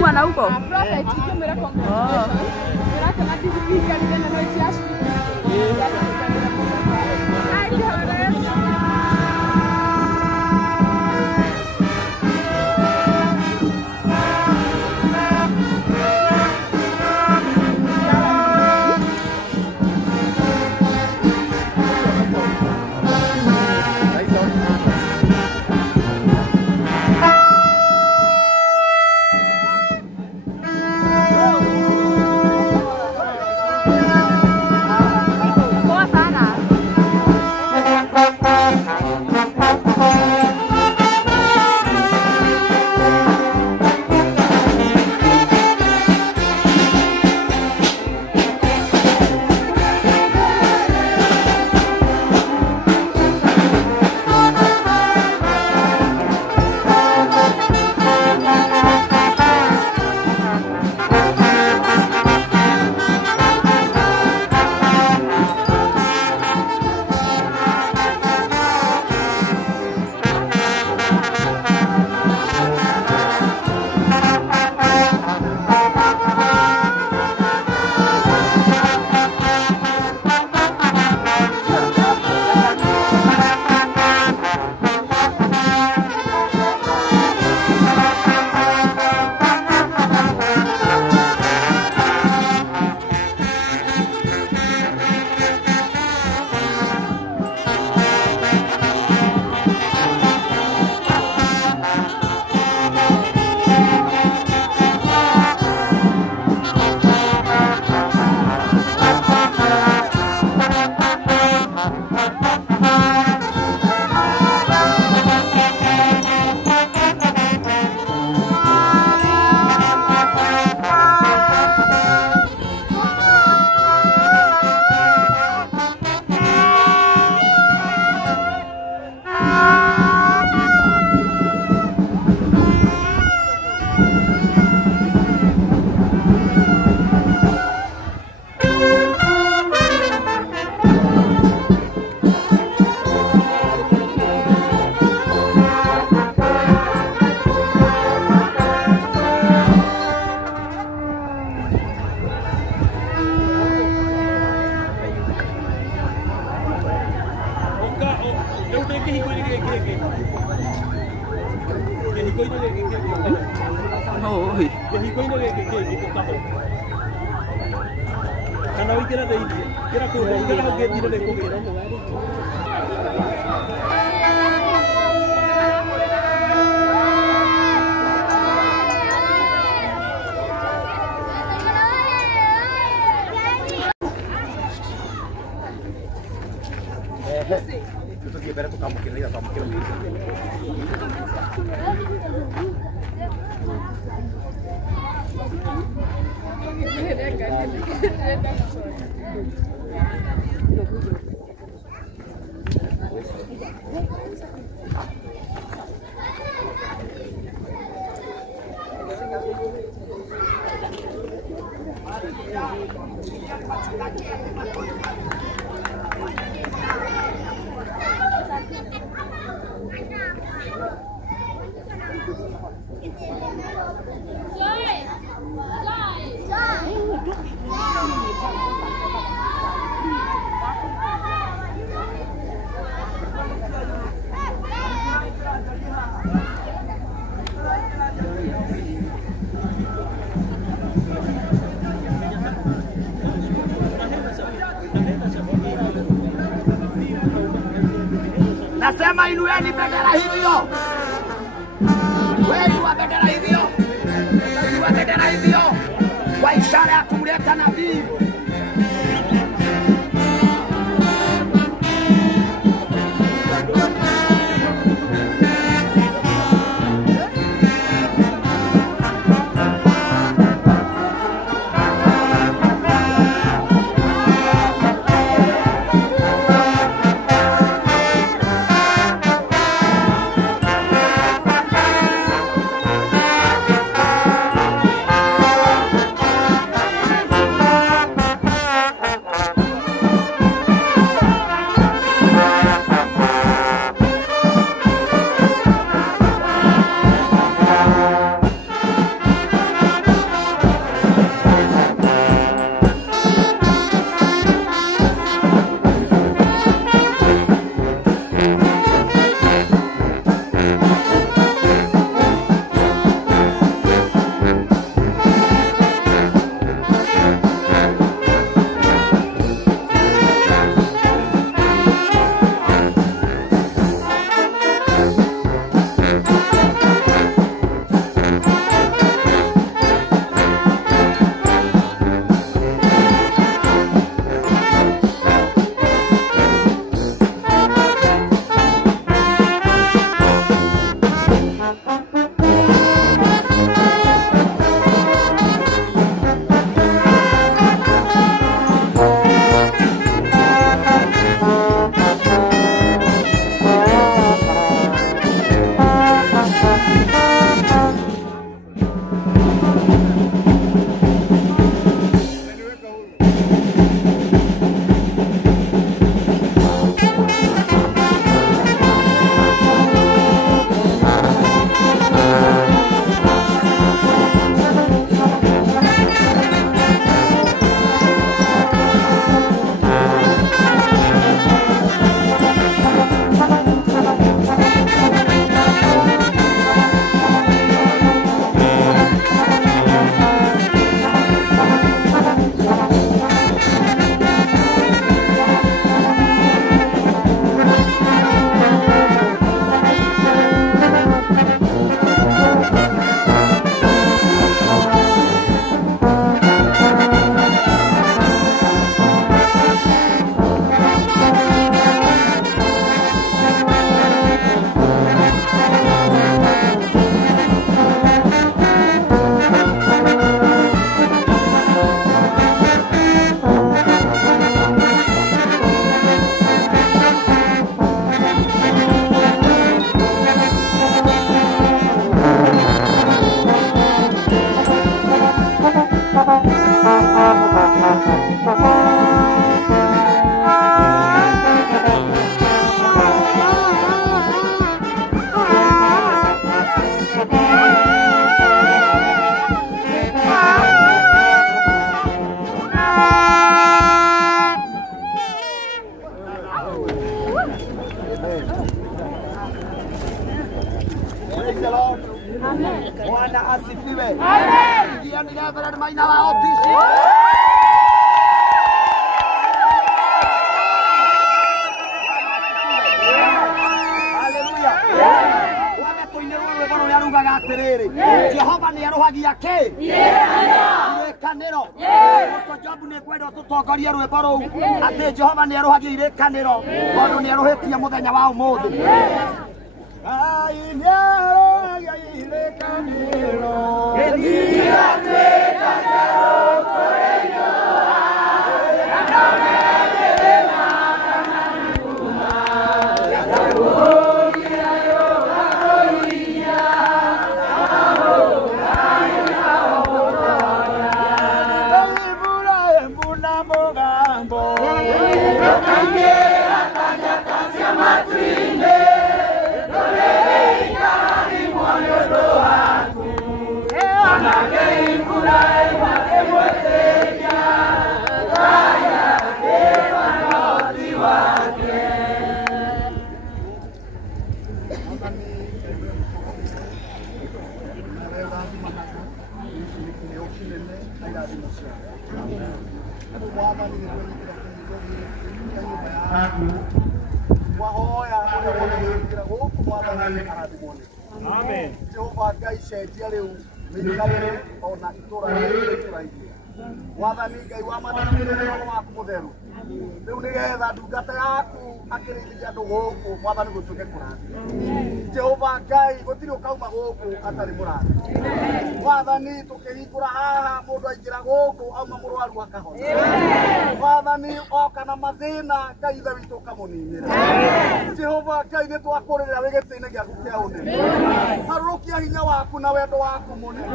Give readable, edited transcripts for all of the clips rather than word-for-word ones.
Mwana huko? Nasema inueni bendera hivyo. Wewe wa bendera hivyo. Wa bendera hivyo. Kwa ishara ya kumleta nabii. Bwana asifiwe. Amen. Ndio ni Reverend Maina wa Otisi. Haleluya. Wale tuinewe bano yarugaga atiriri. Jehova ni arohagia ke? Irekaniro. Musto Jobu ni kwenda tutongoria rwimbo ruu ati Jehova ni arohagia irekaniro. Bano ni arohetia muthenya wa umuthi. Amen. Jehova Ngai cenjia riu mikarire ona itura rĩrĩ wathani Ngai wa mathani waku mutheru riu nigetha ndungata yaku akĩrĩithia andũ gũkũ mwathani gũtuĩke kũrathima Jehova Ngai gũtirĩ ũkauma gũkũ atarĩ mũrathime wathani tũkĩhingũra haha mũndũ aingĩra gũkũ auma mũrwaru akahona wathani oka na mathĩna Ngai ithe witũ ũkamũninĩra Jehova Ngai nĩ twakũrĩrĩra wĩ gĩtĩ-inĩ gĩaku kĩa ũnene harũrũkia hinya waku na wendo waku mũnene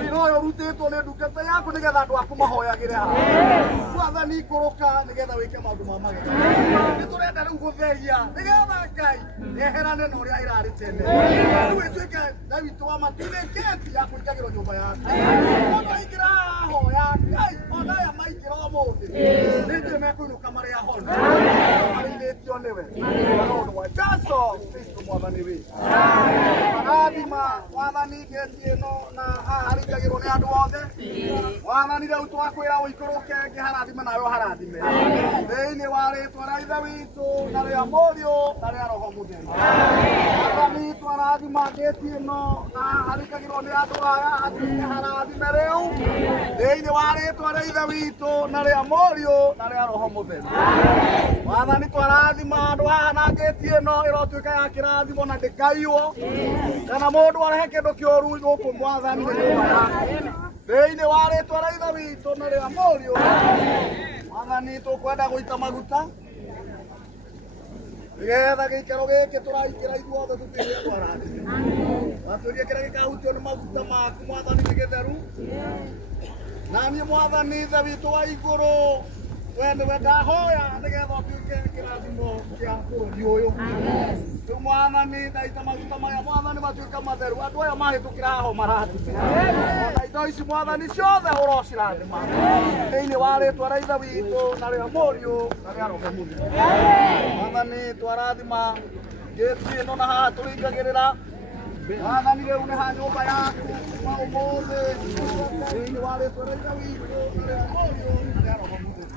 wĩra ũyũ ũrutĩtwo nĩ ndungata yaku nĩgetha andũ aku mahoyagĩre haha wathani ikũrũka nĩgetha wĩke maũndũ ma magega nĩ tũrenda rĩu gũtheria nĩgetha Ngai eherane na ũrĩa ĩrarĩ tene rĩu ĩtuĩke Ngai witũ wa matinĩkĩti ya kũingagĩrwo nyũmba yaku maingĩra ahoya Ngai ona aya maingĩra ũmũthĩ nĩnjũĩ mekũinũka marĩ ahona marĩithĩtio nĩwe maũndũ wa Jesũ Kristo mwathani witũ arathima wathani ngeti ĩno na haha haringagĩrwo nĩ andũ othe wathani rĩu twakwĩra ũikũrũke ngĩharathime nawe ũharathime thĩinĩ wa rĩtwa rĩa ithe witũ na rĩa mũriũ na rĩa roho mũtheru wathani twarathima ngeti ĩno na haringagĩrwo nĩ andũ aya atuĩke harathime rĩu thĩinĩ wa rĩtwa rĩa ithe witũ na rĩa mũriũ na rĩa roho mũtheru wathani twarathima andũ haha na ngeti ĩno ĩrotuĩka ya kĩrathimo na ndĩkaiywo kana mũndũ arehe kĩndũ kĩũru gũkũ mwathani thĩinĩ wa rĩtwa rĩa ithe witũ na rĩa mũriũ wathani tũkwenda gũita maguta nĩgetha gĩikaro gĩkĩ tũraingĩra ithuothe tũtuĩke andũ arathime watũria kĩrĩa gĩkahutio nĩ maguta maku mwathani nĩ gĩtheru na niĩ mwathani ithe witũ wa igũrũ we nĩwe ndahoya nĩgetha ũtuĩke kĩrathimo kĩa bũrũri ũyũ rĩu mwathani ndaita maguta maya mwathani matuĩke matheru andũ aya mahĩtũkĩra haho marathime ona indo ici mwathani ciothe ũrocirathima thĩinĩ wa rĩtwa rĩa ithe witũ na rĩa mũriũ na rĩa roho mũtheru mwathani twarathima ngĩti ĩno na haha tũringagĩrĩra wathani rĩu nĩ ha nyũmba yaku kuma ũmũthĩ thĩinĩ wa rĩtwa rĩa ithe witũ na rĩa mũriũ na rĩa roho mũtheru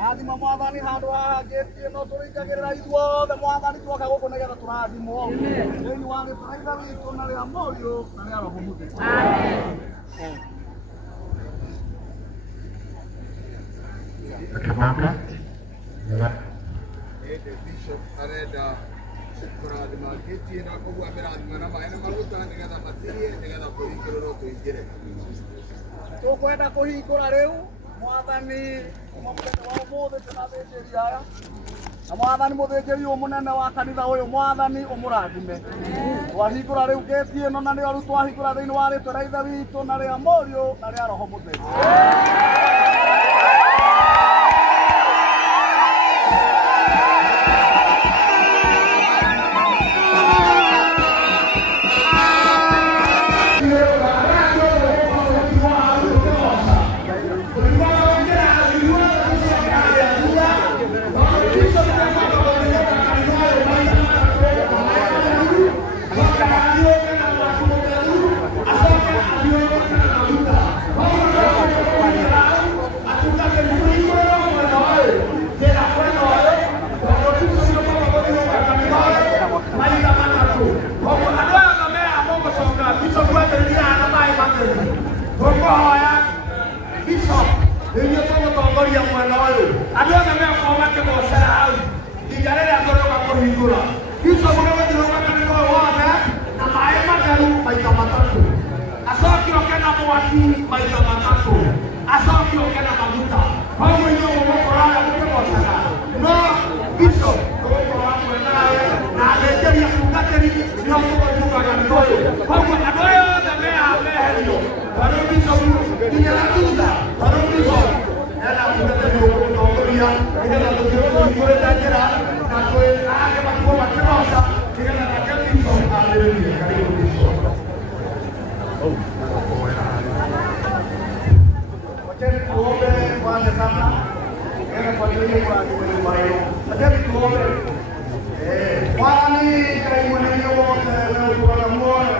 rathima mwathani handũ haha ngĩti ĩno tũringagĩrĩra ithuothe mwathani twoka gũkũ nĩgetha tũrathimwo thĩinĩ wa rĩtwa rĩa ithe witũ na rĩa mũriũ na rĩa roho mũtheru akĩhoka Bishop arenda kũrathima ngĩti ĩno koguo amĩrathima na maĩ na maguta nĩgetha matirie nĩgetha kũhingũrĩrwo tũingĩre tũkwenda kũhingũra rĩu mwathani kuma mũthenya wa ũmũthĩ tũnathĩnjĩri aya na mwathani mũthĩnjĩri ũyũ mũnene wa kanitha ũyũ mwathani ũmũrathime twahingũra rĩu ngĩti ĩno na nĩo rĩu twahingũra thĩinĩ wa rĩtwa rĩa ithe witũ na rĩa mũriũ na rĩa roho mũtheru ya mwena ũyũ andũ othe mekoo makĩgocera hau ihinda rĩrĩa tũrĩũka kũhingũra Bishop nĩ gũthiũrũka kanitha ũyũ wothe na maĩ matheru maita matatũ acoke oke na mwaki maita matatũ acoke oke na maguta koguo inyuĩ mũgũkorwo arĩa mũkĩgocera no Bishop ũgũkorwo hamwe nawe na athĩnjĩri atungatĩri nĩo mũgũthiũka kanitha ũyũ koguo andũ aya othe meherio tondũ Bishop nginyĩra thutha tondũ Bishop ena atungatĩri ũgũtongoria nĩgetha tũhingũrĩte njĩra na ake makuo makĩgoca nĩgetha nake Bishop ambĩrĩrie. Karibu Bishop. Wacheni tuombe kwanza sana. Nenda kwa Mungu kwa nyumba yenu. Wacheni tuombe. Kwani kai mwenye wote leo kwa moyo.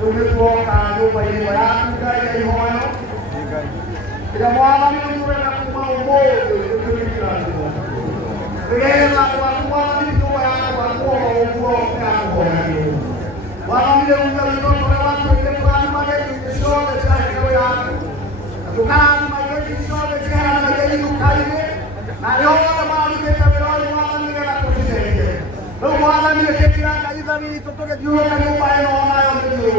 Tumekuoka nyumba yenu yako kai moyo. Ila mwana Mungu na kuma umoja tukikira. Rega kwa mwana Mungu yako kwa kuomba uongo yako. Wana mile ungalito kwa watu ile kwa mageti shote chake yako. Tukana mageti shote chake na mageti ukaime. Na leo mali keta leo wana mile na kusaidia. Leo wana mile kekira kaida ni totoke juu kwa nyumba yenu wanayo ndio.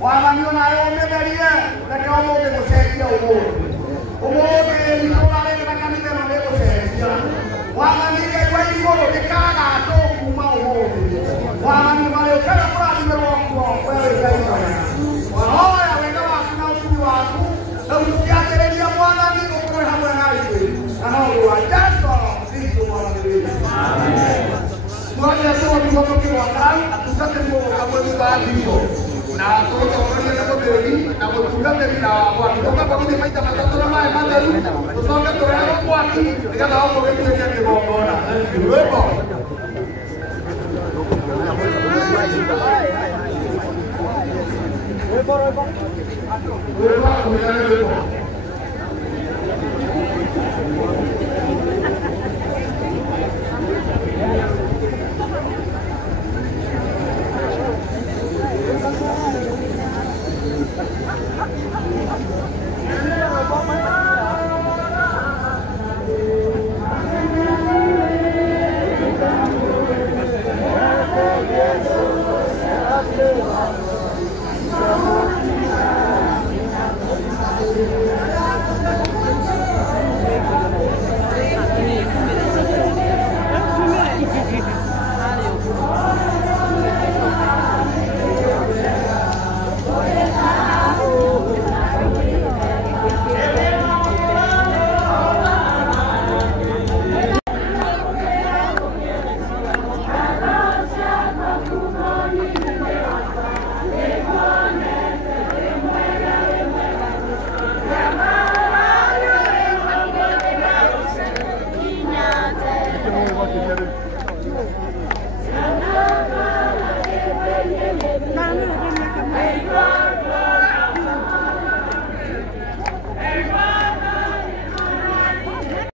Wana mile na yao medalia na kama wote kusaidia umoja. Umoja ni kwa wale na kanisa na leo kusaidia. Wana mile kwa hiyo kekana atoku mao umoja. Wana mile wale kana kwa wewe kaisa. Wanaoya wenda wakina usuli wako. Na usiaterelia Bwana niko kwa hamwe naye. Anao wajaso sisi Bwana wewe. Amen. Mmoja tu mtoto kwa wakati atusate Mungu kama mbaadhi hiyo. Na kutoka kwa na kubeli na kutunga bila watu. Kutoka kwa kile maita matatu na mae mandaru. Tusonge tunayo kwa akili. Nikana hapo wewe ndio kuona. Wewe. Together.